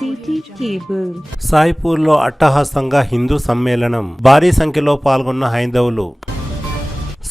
City cable. సాయిపూర్లో అట్టహాసంగా హిందూ సమ్మేళనం. భారీ సంఖ్యలో పాల్గొన్న హైందవులు.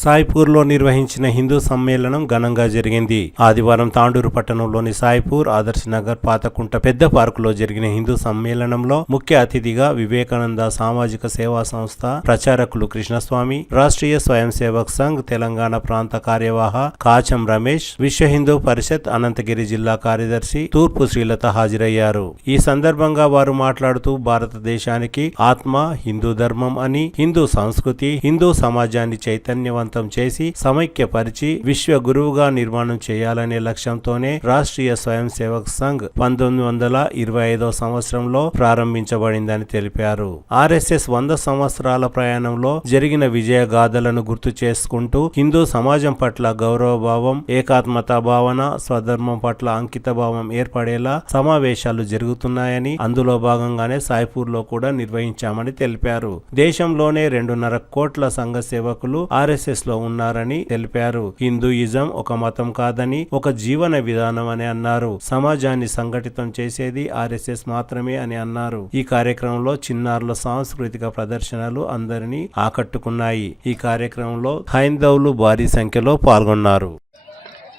సాయిపూర్లో నిర్వహించిన హిందూ సమ్మేళనం ఘనంగా జరిగింది. ఆదివారం తాండూరు పట్టణంలోని సాయిపూర్, ఆదర్శ్ నగర్, పాతకుంట పెద్ద పార్కులో జరిగిన హిందూ సమ్మేళనంలో ముఖ్య అతిథిగా వివేకానంద సామాజిక సేవా సంస్థ ప్రచారకులు కృష్ణస్వామి, రాష్ట్రీయ స్వయం సేవక్ సంఘ్ తెలంగాణ ప్రాంత కార్యవాహ కాచం రమేష్, విశ్వ హిందూ పరిషత్ అనంతగిరి జిల్లా కార్యదర్శి తూర్పు శ్రీలత హాజరయ్యారు. ఈ సందర్భంగా వారు మాట్లాడుతూ భారతదేశానికి ఆత్మ హిందూ ధర్మం అని, హిందూ సంస్కృతి, హిందూ సమాజాన్ని చైతన్యవంతం చేసి సమైక్యపరిచి విశ్వ గురువుగా నిర్మాణం చేయాలనే లక్ష్యంతోనే రాష్ట్రీయ స్వయం సేవక్ సంఘ్ 1925 సంవత్సరంలో ప్రారంభించబడిందని తెలిపారు. ఆర్ఎస్ఎస్ 100 సంవత్సరాల ప్రయాణంలో జరిగిన విజయ గాథలను గుర్తు చేసుకుంటూ హిందూ సమాజం పట్ల గౌరవభావం, ఏకాత్మతా భావన, స్వధర్మం పట్ల అంకిత భావం ఏర్పడేలా సమావేశాలు జరుగుతున్నాయని, అందులో భాగంగానే సాయిపూర్ లో కూడా నిర్వహించామని తెలిపారు. దేశంలోనే 2.5 కోట్ల సంఘ సేవకులు ఆర్ఎస్ఎస్ లో ఉన్నారని తెలిపారు. హిందూయిజం ఒక మతం కాదని, ఒక జీవన విధానం అని అన్నారు. సమాజాన్ని సంఘటితం చేసేది ఆర్ఎస్ఎస్ మాత్రమే అని అన్నారు. ఈ కార్యక్రమంలో చిన్నారుల సాంస్కృతిక ప్రదర్శనలు అందరినీ ఆకట్టుకున్నాయి. ఈ కార్యక్రమంలో హైందవులు భారీ సంఖ్యలో పాల్గొన్నారు.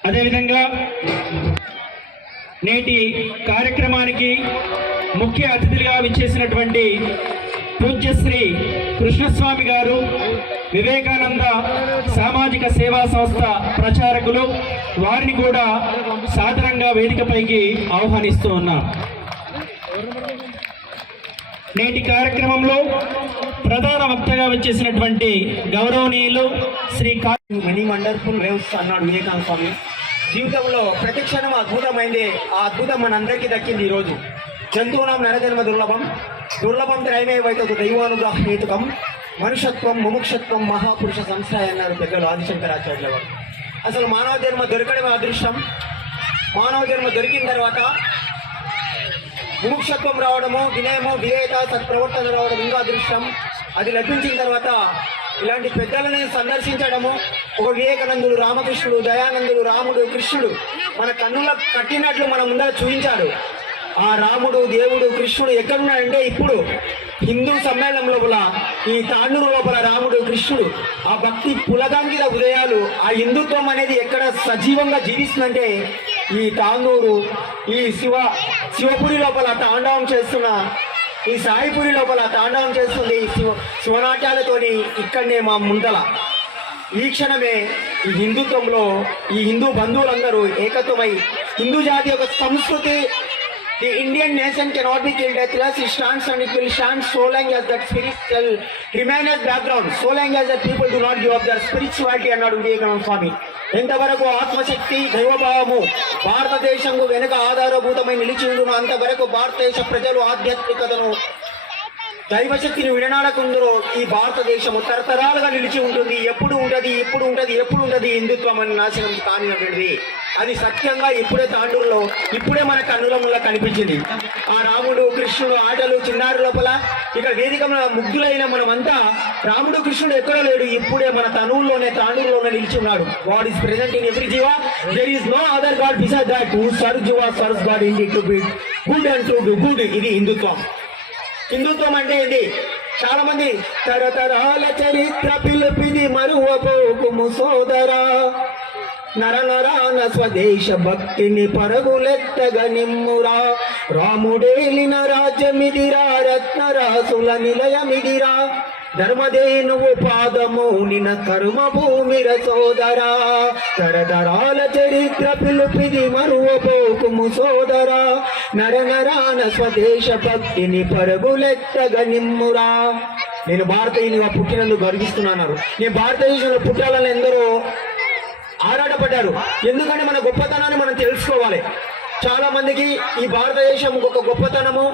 అదేవిధంగా నేటి కార్యక్రమానికి ముఖ్య అతిథులుగా విచ్చేసినటువంటి పూజ్యశ్రీ కృష్ణస్వామి గారు, వివేకానంద సామాజిక సేవా సంస్థ ప్రచారకులు, వారిని కూడా సాధారణంగా వేదికపైకి ఆహ్వానిస్తూ ఉన్నాం. నేటి కార్యక్రమంలో ప్రధాన వక్తగా వచ్చేసినటువంటి గౌరవనీయులు శ్రీ మెనీ వండర్ఫుల్ వేవ్స్ అన్నాడు వివేకానంద స్వామి. జీవితంలో ప్రతి క్షణం అద్భుతమైంది. ఆ అద్భుతం మనందరికీ దక్కింది. ఈరోజు జంతువునాం నరజన్మ దుర్లభం, దుర్లభం త్రైమే వైతకు దైవానుగ్రహ హేతుకం, మనుషత్వం ముముక్షత్వం మహాపురుష సంశ్రయ అన్నారు పెద్దలు ఆదిశంకరాచార్యుల వారు. అసలు మానవ జన్మ దొరకడమే అదృష్టం. మానవ జన్మ దొరికిన తర్వాత ముముక్షత్వం రావడము, వినయము, విధేయత, సత్ప్రవర్తన రావడం ఇంకా అదృష్టం. అది లభించిన తర్వాత ఇలాంటి పెద్దలని సందర్శించడము, ఒక వివేకానందుడు, రామకృష్ణుడు, దయానందుడు, రాముడు, కృష్ణుడు మన కన్నులకు కట్టినట్లు మన ముందర చూపించాడు. ఆ రాముడు, దేవుడు, కృష్ణుడు ఎక్కడున్నాడంటే ఇప్పుడు హిందూ సమ్మేళనం లోపల, ఈ తాండూరు లోపల రాముడు, కృష్ణుడు, ఆ భక్తి పులగాంకిత ఉదయాలు, ఆ హిందుత్వం అనేది ఎక్కడ సజీవంగా జీవిస్తుందంటే ఈ తాండూరు, ఈ శివపురి లోపల తాండవం చేస్తున్న, ఈ సాయిపురి లోపల తాండవం చేస్తుంది శివనాట్యాలతోని ఇక్కడనే మా ముందల. ఈ క్షణమే ఈ హిందుత్వంలో ఈ హిందూ బంధువులందరూ ఏకత్వమై హిందూ జాతి యొక్క సంస్కృతి, the Indian nation cannot be killed deathless. It stands and it will stand so long as that spirit shall remain as background, so long as the people do not give up their spirituality అన్నాడు వివేకానంద స్వామి. ఎంతవరకు ఆత్మశక్తి, దైవభావము భారతదేశంకు వెనుక ఆధారభూతమై నిలిచి ఉండును, అంతవరకు భారతదేశ ప్రజలు ఆధ్యాత్మికతను, దైవశక్తిని విడనాడకుందరో ఈ భారతదేశము తరతరాలుగా నిలిచి ఉంటుంది. ఎప్పుడు ఉంటుంది, ఎప్పుడు ఉంటుంది, ఎప్పుడు ఉంటుంది హిందుత్వం అని నాశనం కానిది. అది సత్యంగా ఇప్పుడే తాండూరులో, ఇప్పుడే మన కన్నుల ముందు కనిపించింది. ఆ రాముడు, కృష్ణుడు ఆటలు చిన్నారి లోపల ఇక్కడ వేదిక ముగ్ధులైన మనమంతా రాముడు, కృష్ణుడు ఎక్కడో లేడు, ఇప్పుడే మన తనువుల్లోనే తాండూరులోనే నిలిచి ఉన్నాడు. God is present in every jiva. There is no other God beside that who serves jiva serves God in to be good and to do good. ఇది హిందుత్వం. హిందుత్వం అంటే ఏంటి? చాలా మంది తరతరాల చరిత్ర పిలుపిది మరువపోకుము సోదరా, నరనరాన స్వదేశ భక్తిని పరుగులెత్తగా నిమ్మురా, రాముడేలిన రాజ్యమిదిరా, రత్నరాసుల నిలయమిదిరా, ధర్మదేనువు పాదము నిన కర్మ భూమిర సోదరా, తరతరాల చరిత్ర పిలుపిది మరువపోకుము సోదరా, నరనరాన స్వదేశ భక్తిని పరుగులెత్తగా నిమ్మురా. నేను భారతీయునిగా పుట్టినందుకు గర్విస్తున్నాను. నేను భారతదేశంలో పుట్టాలని ఎందరో ఆరాటపడ్డారు. ఎందుకంటే మన గొప్పతనాన్ని మనం తెలుసుకోవాలి. చాలా మందికి ఈ భారతదేశం ఒక గొప్పతనము,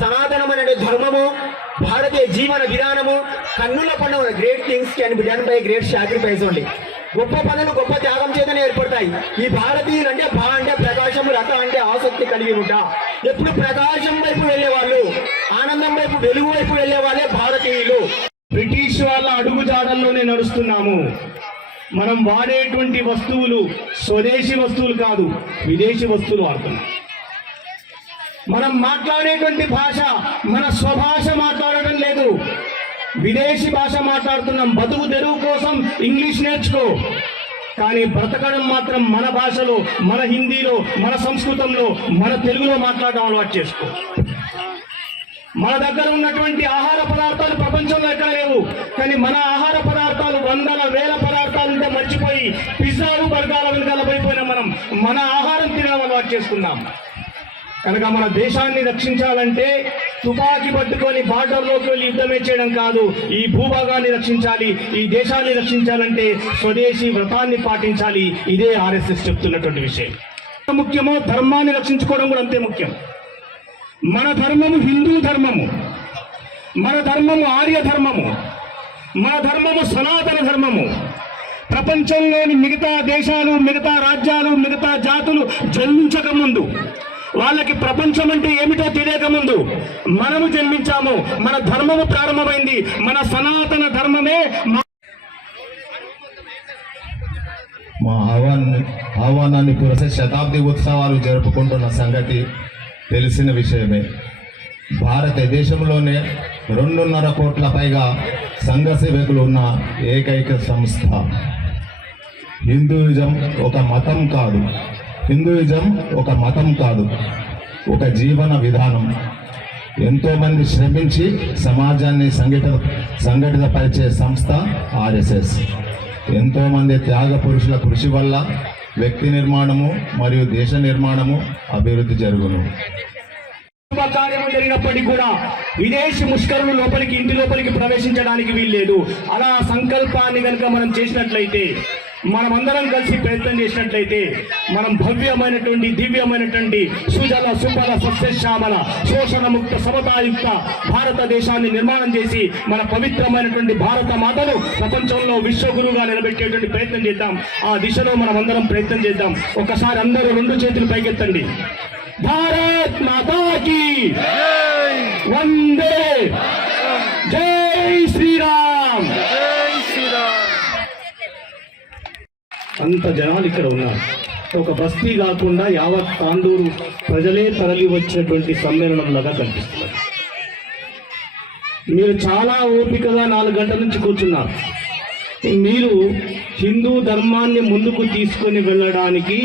సనాతనమైన ధర్మము, భారతీయ జీవన విధానము, కన్నుల పండుగ great things can be done by great sacrifice only. గొప్ప పనులు గొప్ప త్యాగం చేతనే ఏర్పడతాయి. ఈ భారతీయులు అంటే అంటే ప్రకాశం, రథ అంటే ఆసక్తి కలిగి ఉంటా. ఎప్పుడు ప్రకాశం వైపు వెళ్ళేవాళ్ళు, ఆనందం వైపు, వెలుగు వైపు వెళ్ళే వాళ్ళే భారతీయులు. బ్రిటిష్ వాళ్ళ అడుగుజాడల్లోనే నడుస్తున్నాము. మనం వాడేటువంటి వస్తువులు స్వదేశీ వస్తువులు కాదు, విదేశీ వస్తువులు వాడుతున్నాం. మనం మాట్లాడేటువంటి భాష మన స్వభాష మాట్లాడడం లేదు, విదేశీ భాష మాట్లాడుతున్నాం. బతుకు తెరువు కోసం ఇంగ్లీష్ నేర్చుకో, కానీ బ్రతకడం మాత్రం మన భాషలో, మన హిందీలో, మన సంస్కృతంలో, మన తెలుగులో మాట్లాడడం అలవాటు చేసుకో. మన దగ్గర ఉన్నటువంటి ఆహార పదార్థాలు ప్రపంచంలో ఎక్కడ లేవు, కానీ మన ఆహార పదార్థాలు వందల వేల పదార్థాలు ఉంటే మర్చిపోయి పిజ్జాలు బర్గాల వెనకాల పడిపోయినా మనం మన ఆహారం తినడం అలవాటు చేసుకున్నాం. కనుక మన దేశాన్ని రక్షించాలంటే తుపాకీ పట్టుకొని బార్డర్లోకి వెళ్ళి యుద్ధమే చేయడం కాదు, ఈ భూభాగాన్ని రక్షించాలి. ఈ దేశాన్ని రక్షించాలంటే స్వదేశీ వ్రతాన్ని పాటించాలి. ఇదే ఆర్ఎస్ఎస్ చెప్తున్నటువంటి విషయం. ముఖ్యమో ధర్మాన్ని రక్షించుకోవడం కూడా అంతే ముఖ్యం. మన ధర్మము హిందూ ధర్మము, మన ధర్మము ఆర్య ధర్మము, మన ధర్మము సనాతన ధర్మము. ప్రపంచంలోని మిగతా దేశాలు, మిగతా రాజ్యాలు, మిగతా జాతులు జన్మించక ముందు, వాళ్ళకి ప్రపంచం అంటే ఏమిటో తెలియక ముందు మనము జన్మించాము. మన ధర్మము ప్రారంభమైంది, మన సనాతన ధర్మమే. మా ఆహ్వానాన్ని పురస్కరించుకొని శతాబ్ది ఉత్సవాలు జరుపుకుంటున్న సంగతి తెలిసిన విషయమే. భారతదేశంలోనే 2.5 కోట్ల పైగా సంఘ సేవకులు ఉన్న ఏకైక సంస్థ. హిందూయిజం ఒక మతం కాదు, హిందూయిజం ఒక మతం కాదు, ఒక జీవన విధానం. ఎంతోమంది శ్రమించి సమాజాన్ని సంఘటితపరిచే సంస్థ ఆర్ఎస్ఎస్. ఎంతోమంది త్యాగ పురుషుల కృషి వల్ల వ్యక్తి నిర్మాణము మరియు దేశ నిర్మాణము అభివృద్ధి జరుగును. కార్యము జరిగినప్పటికీ కూడా విదేశీ ముష్కరులు లోపలికి, ఇంటి లోపలికి ప్రవేశించడానికి వీల్లేదు. అలా సంకల్పాన్ని కనుక మనం చేసినట్లయితే, మనమందరం కలిసి ప్రయత్నం చేసినట్లయితే, మనం భవ్యమైనటువంటి దివ్యమైనటువంటి సుజల సుఫల సస్యశ్యామల శోషణ ముక్త సమతాయుక్త భారతదేశాన్ని నిర్మాణం చేసి మన పవిత్రమైనటువంటి భారత మాతను ప్రపంచంలో విశ్వగురువుగా నిలబెట్టేటువంటి ప్రయత్నం చేద్దాం. ఆ దిశలో మనం అందరం ప్రయత్నం చేద్దాం. ఒకసారి అందరూ 2 చేతులు పైకెత్తండి. భారత్ మాతా కీ వందే, జై శ్రీరామ్. అంత జనాలు ఇక్కడ ఉన్నారు. ఒక బస్తీ కాకుండా యావత్ తాండూరు ప్రజలే తరలి వచ్చినటువంటి సమ్మేళనంలాగా కనిపిస్తున్నారు. మీరు చాలా ఓపికగా 4 గంటల నుంచి కూర్చున్నారు. మీరు హిందూ ధర్మాన్ని ముందుకు తీసుకొని వెళ్ళడానికి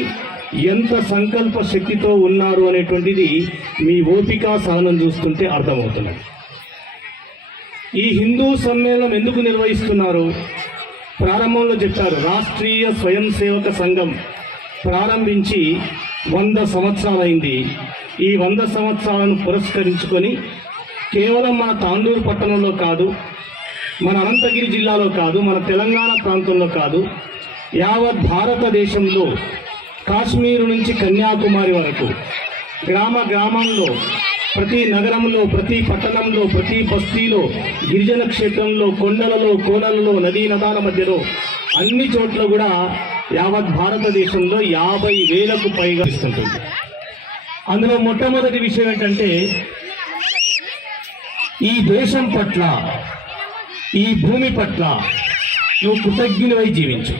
ఎంత సంకల్ప శక్తితో ఉన్నారు అనేటువంటిది మీ ఓపిక సహనం చూస్తుంటే అర్థమవుతున్నది. ఈ హిందూ సమ్మేళనం ఎందుకు నిర్వహిస్తున్నారు? ప్రారంభంలో చెప్పారు, రాష్ట్రీయ స్వయం సేవక సంఘం ప్రారంభించి 100 సంవత్సరాలైంది. ఈ 100 సంవత్సరాలను పురస్కరించుకొని కేవలం మన తాండూరు పట్టణంలో కాదు, మన అనంతగిరి జిల్లాలో కాదు, మన తెలంగాణ ప్రాంతంలో కాదు, యావత్ భారతదేశంలో కాశ్మీరు నుంచి కన్యాకుమారి వరకు గ్రామ గ్రామాల్లో, ప్రతి నగరంలో, ప్రతి పట్టణంలో, ప్రతి బస్తీలో, గిరిజన క్షేత్రంలో, కొండలలో, కోనలలో, నదీ నదాల మధ్యలో అన్ని చోట్ల కూడా యావత్ భారతదేశంలో 50,000కు పైగా ఇస్తుంటుంది. అందులో మొట్టమొదటి విషయం ఏంటంటే, ఈ దేశం పట్ల, ఈ భూమి పట్ల నువ్వు కృతజ్ఞునివై జీవించు.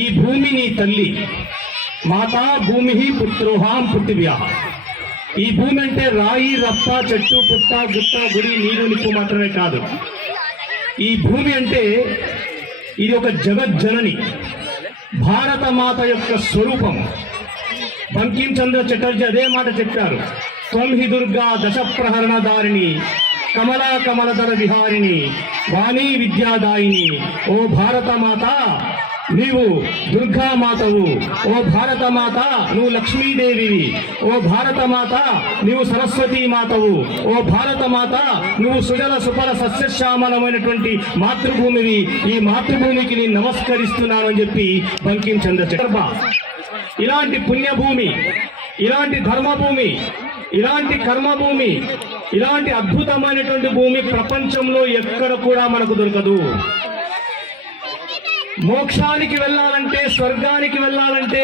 ఈ భూమి నీ తల్లి. మాతా భూమి పుత్రోహాం పృథివ్యా. ఈ భూమి అంటే రాయి, రప్ప, చెట్టు, పుట్ట, గుట్ట, గుడి, నీరు, నిప్పు మాత్రమే కాదు. ఈ భూమి అంటే ఇది ఒక జగజ్జనని, భారత మాత యొక్క స్వరూపం. బంకిం చంద్ర చటర్జీ అదే మాట చెప్పారు. త్వం హి దుర్గా దశ ప్రహరణ దారిణి, కమలా కమలదర విహారిణి, వాణి విద్యాదాయిని. ఓ భారత మాత, నీవు దుర్గామాతవు. ఓ భారత మాత, నువ్వు లక్ష్మీదేవివి. ఓ భారత మాత, నీవు సరస్వతీ మాతవు. ఓ భారత మాత, నువ్వు సుజల సుఫల సస్యశ్యామలమైనటువంటి మాతృభూమివి. ఈ మాతృభూమికి నేను నమస్కరిస్తున్నాను అని చెప్పి బంకిం చంద్ర చటర్జీ. ఇలాంటి పుణ్యభూమి, ఇలాంటి ధర్మభూమి, ఇలాంటి కర్మభూమి, ఇలాంటి అద్భుతమైనటువంటి భూమి ప్రపంచంలో ఎక్కడ కూడా మనకు దొరకదు. మోక్షానికి వెళ్ళాలంటే, స్వర్గానికి వెళ్ళాలంటే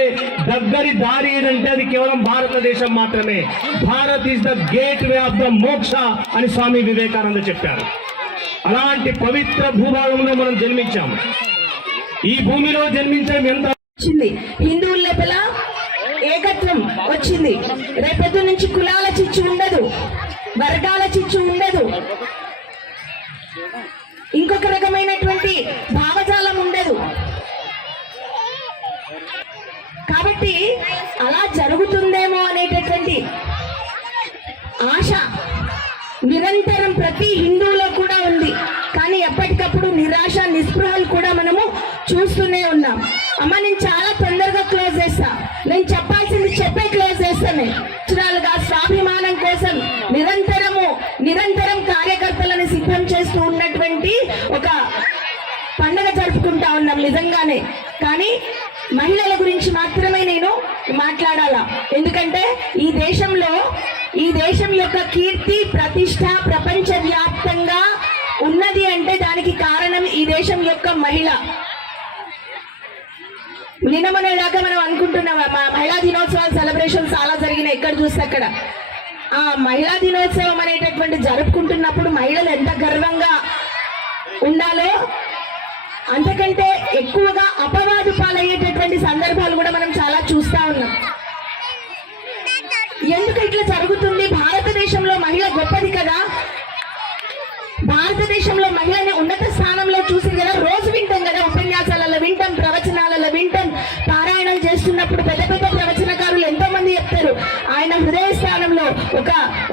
దగ్గరి దారి ఏదంటే అది కేవలం భారతదేశం మాత్రమే. Bharat is the gate way of the మోక్ష అని స్వామి వివేకానంద చెప్పారు. అలాంటి పవిత్ర భూభాగంలో మనం జన్మించాము. ఈ భూమిలో జన్మించడం ఎంత వచ్చింది. హిందువుల లోపల ఏకత్వం వచ్చింది. రేపొద్దు నుంచి కులాల చిచ్చు ఉండదు, వర్గాల చిచ్చు ఉండదు, ఇంకొక రకమైనటువంటి భావజాలం ఉండదు. కాబట్టి అలా జరుగుతుందేమో అనేటటువంటి ఆశ నిరంతరం ప్రతి హిందువులో కూడా ఉంది. కానీ ఎప్పటికప్పుడు నిరాశ నిస్పృహలు కూడా మనము చూస్తూనే ఉన్నాం. అమ్మ, నేను చాలా తొందరగా క్లోజ్ చేస్తా. నేను చెప్పాల్సింది చెప్పే క్లోజ్ చేస్తాను. చురాలుగా స్వాభిమానం కోసం నిరంతరం కార్యకర్తలను సిద్ధం చేస్తూ ఉన్నటువంటి ఒక పండుగ జరుపుకుంటా ఉన్నాం నిజంగానే. కానీ మహిళల గురించి మాత్రమే నేను మాట్లాడాలా. ఎందుకంటే ఈ దేశం యొక్క కీర్తి ప్రతిష్ట ప్రపంచ వ్యాప్తంగా ఉన్నది అంటే దానికి కారణం ఈ దేశం యొక్క మహిళ. నిన్నమనేదాకా మనం అనుకుంటున్నాం మహిళా దినోత్సవాల సెలబ్రేషన్ చాలా జరిగినాయి, ఎక్కడ చూస్తే అక్కడ. ఆ మహిళా దినోత్సవం అనేటటువంటి జరుపుకుంటున్నప్పుడు మహిళలు ఎంత గర్వంగా ఉండాలో అంతకంటే ఎక్కువగా అపవాదు పాలయ్యేటటువంటి సందర్భాలు కూడా మనం చాలా చూస్తా ఉన్నాం. ఎందుకు ఇట్లా జరుగుతుంది? భారతదేశంలో మహిళ గొప్పది కదా, భారతదేశంలో మహిళని ఉన్నత స్థానంలో చూసింది కదా. రోజు వింటాం కదా, ఉపన్యాసాలలో వింటాం, ప్రవచనాలలో వింటాం, పారాయణం చేస్తున్నప్పుడు పెద్ద పెద్ద ప్రవచనకారులు ఎంతో మంది చెప్తారు, ఆయన హృదయ స్థానంలో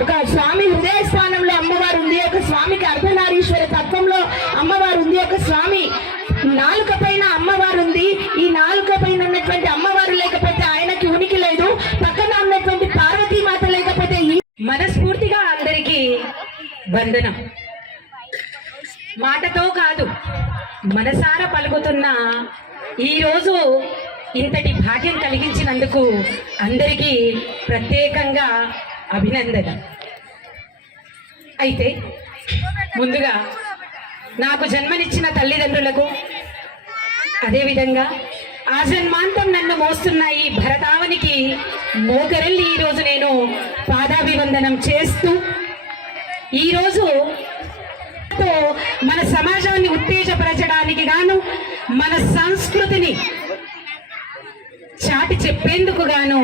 ఒక స్వామి హృదయ స్థానంలో అమ్మవారు ఉంది, ఒక స్వామికి అర్ధనారీశ్వర తత్వంలో అమ్మవారు ఉంది, ఒక స్వామి నాలుక పైన అమ్మవారు ఉంది. ఈ నాలుక పైన ఉన్నటువంటి అమ్మవారు లేకపోతే ఆయనకి ఉనికి లేదు, పక్కన ఉన్నటువంటి పార్వతీమాత లేకపోతే. మనస్ఫూర్తిగా అందరికీ వందనం. మాటతో కాదు, మనసారా పలుకుతున్న ఈరోజు ఇంతటి భాగ్యం కలిగించినందుకు అందరికీ ప్రత్యేకంగా అభినందన. అయితే ముందుగా నాకు జన్మనిచ్చిన తల్లిదండ్రులకు, అదేవిధంగా ఆజన్మాంతం నన్ను మోస్తున్న ఈ భరతావనికి మోకరెళ్ళి ఈరోజు నేను పాదాభివందనం చేస్తూ, ఈరోజు మన సమాజాన్ని ఉత్తేజపరచడానికి గాను, మన సంస్కృతిని చాటి చెప్పేందుకు గాను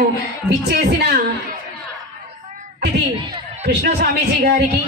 విచ్చేసిన కృష్ణ స్వామీజీ గారికి,